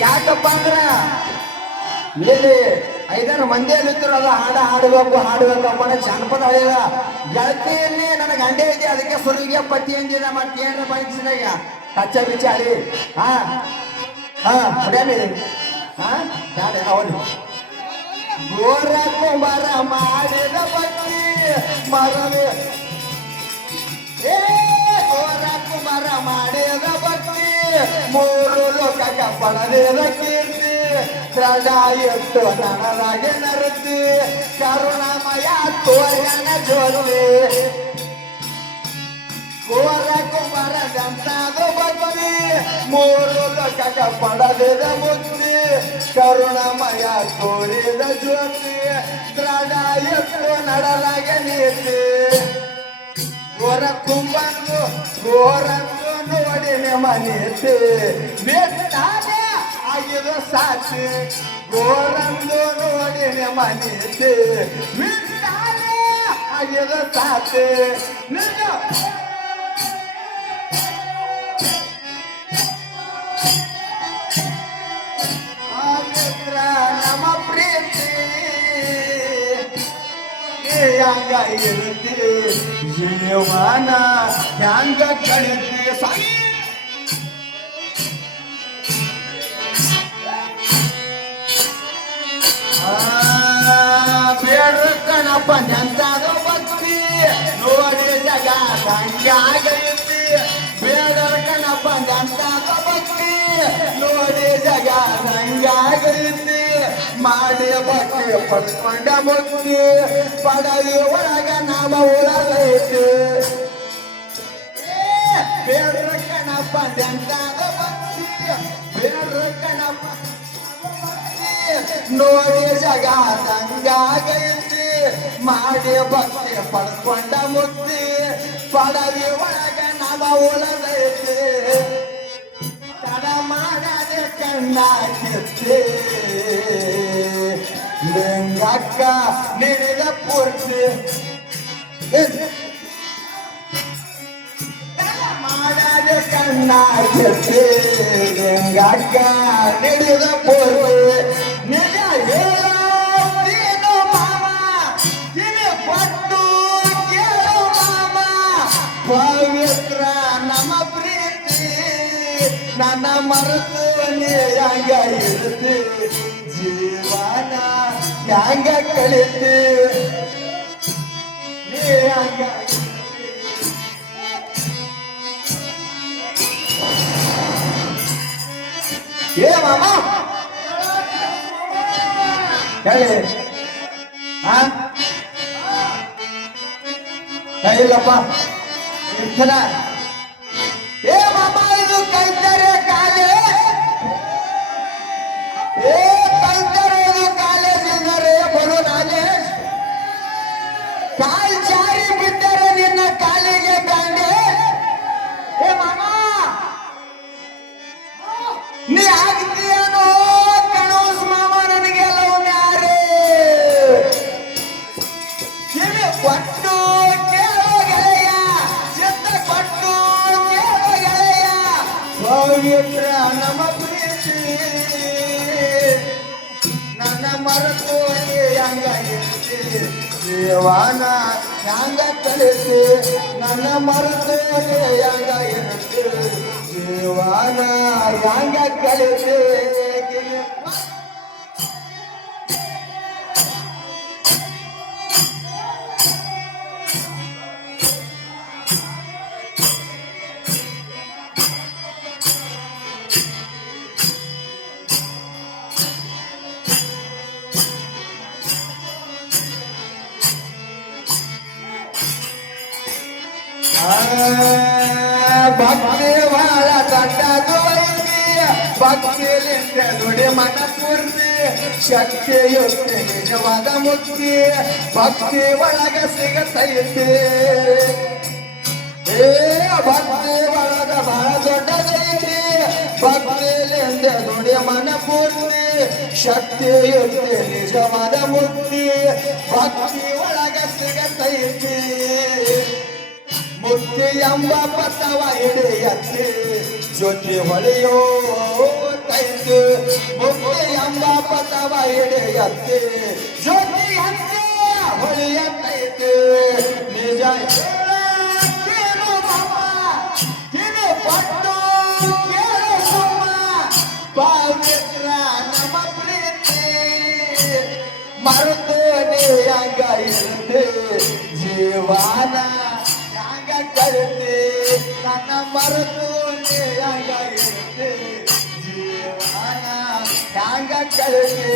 ಯಾಕಪ್ಪ ಅಂದ್ರ ಇಲ್ಲಿ ಐದಾರು ಮಂದಿ ಅಲ್ಲಿದ್ರು ಅದು ಹಾಡ ಹಾಡಬೇಕು ಹಾಡಬೇಕಪ್ಪ ಜನಪದ ಹಳೆಯದ ಗೆಳತಿಯಲ್ಲಿ ನನಗೆ ಅಂಡೆ ಇದೆ ಅದಕ್ಕೆ ಸುರುಳಿಗೆ ಪತಿ ಎಂದಿದೆ ಮತ್ತೆ ಏನ್ರ ಬಯಸಿದಾಗ ಕಚ್ಚ ಬಿಚ್ಚಾಳಿ ಹಾ ಹಾ ಹೊಡ್ಯಾಮಿ ಹಾ ಅವನು ಗೋರ ಕುಮಾರ ಮಾಡಿದ ಪತ್ನಿ ಮರವೇ ಏ ಭಕ್ತಿ ಮೂರು ಲೋಕಕ್ಕ ಪಡದೇದ ಕೀರ್ತಿ ದ್ರಡ ಎತ್ತು ನನದಾಗೆ ಕರುಣಮಯ ತೋಯನ ಕೋಲಕ್ಕೂ ಬರದಂತಾದ್ರು ಬದ್ಮಿ ಮೂರು ಲೋಕಕ ಪಡೆದಿದ ಮುಕ್ತಿ ಕರುಣಮಯ ಕೋರಿದ ಜ್ಯೋತಿ ದ್ರಡ ಎತ್ತು ನಡಲಾಗ ನೀತಿ ಘೋರ ಕುಂಬಂದು ಘೋರಂದು ನೋಡಿ ನಿಮ್ಮ ಇರುತ್ತೆ ಜೀವನ ಹ್ಯಾಂಗ ಕಳಿತೆ ಸಾಯಿ ಬೇಡ ಕಣಪ್ಪ ನೆಂತಾಗ ಭಕ್ತಿ ನೋಡಿ ಜಗ ಕೊಂಡ ಮುಕ್ತಿ ಪಡವಿ ಒಳಗ ನಾಮ ಉಳಲೈತೆ ಬೇಡ್ರ ಕಣಪ್ಪ ದಂತಾದ ಭಕ್ತಿ ಬೇಡ್ರ ಕಣಪ್ಪ ನೋಡಿ ಜಗ ತಂಗಾಗೈತಿ ಮಾಡಿ ಭಕ್ತಿ ಪಡ್ಕೊಂಡ ಮುಕ್ತಿ ಪಡವಿ ಒಳಗ ನಾಮ ಉಳಲೈತೆ ತಡ ಮಾಡದೆ ಕಣ್ಣಾಗಿತ್ತೆ எங்க அக்கா நிழல போட்டு மாடாத கண்ணாயத்து எங்க அக்கா நிழல போட்டு பவித்ர நம பிரீತಿ ನನ್ನ ಮರೆತು ನೀ ಹಂಗ ಇರುತ್ತೆ ಜೀವನ யாங்க கழித்து நீ ஏ மாமா கையிலப்பா ஏ மாமா ಪ್ರಾಣವ ಪ್ರೀತಿ ನನ್ನ ಮರಕೋಯೆ ಹಂಗ ದೇವಾನ ಹ್ಯಾಂಗ ಕಳಿಸಿ ನನ್ನ ಮರಕೋಯೆ ಹಂಗ ದೇವಾನ ಹ್ಯಾಂಗ ಕಳಿಸಿ भेवाळा डोटा धोरण भक्ते लंड्या थोडे मनपूर्ण शक्ती होते मना मो भक्ती वाळते वाळ डोटा देणे शक्ती होते निजवळ मूर्ती भक्ती वाळग येते করতে আম্বা পাতাওয়া এড়ে যাচ্ছে যদি হলেও তাইতে বলতে আম্বা পাতাওয়া এড়ে যাচ্ছে যদি হাতে হলে তাইতে নিয়ে যায় কেন বাবা কেন পাত্র কেন সোমা পাও চেত্রা নাম প্রেতে মারতে নে আগাইতে জীবানা கருத்து தன்னை மறந்து கொண்டு அங்க இருந்து ஜீவனா தாங்க கருத்து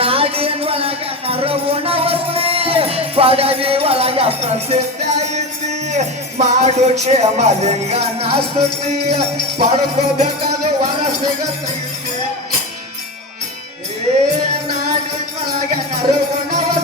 நாடு வழக நரவுணவு படவி வழக பிரசித்தாயிருந்து ಮಾಡು ಕ್ಷೇಮಲಿಂಗ ನಾಸ್ತುತಿ ಪಡ್ಕೋಬೇಕಾದ ವರ ಸಿಗತ್ತೆ ಏ ನಾಡಿನೊಳಗ ನರುಗುಣವ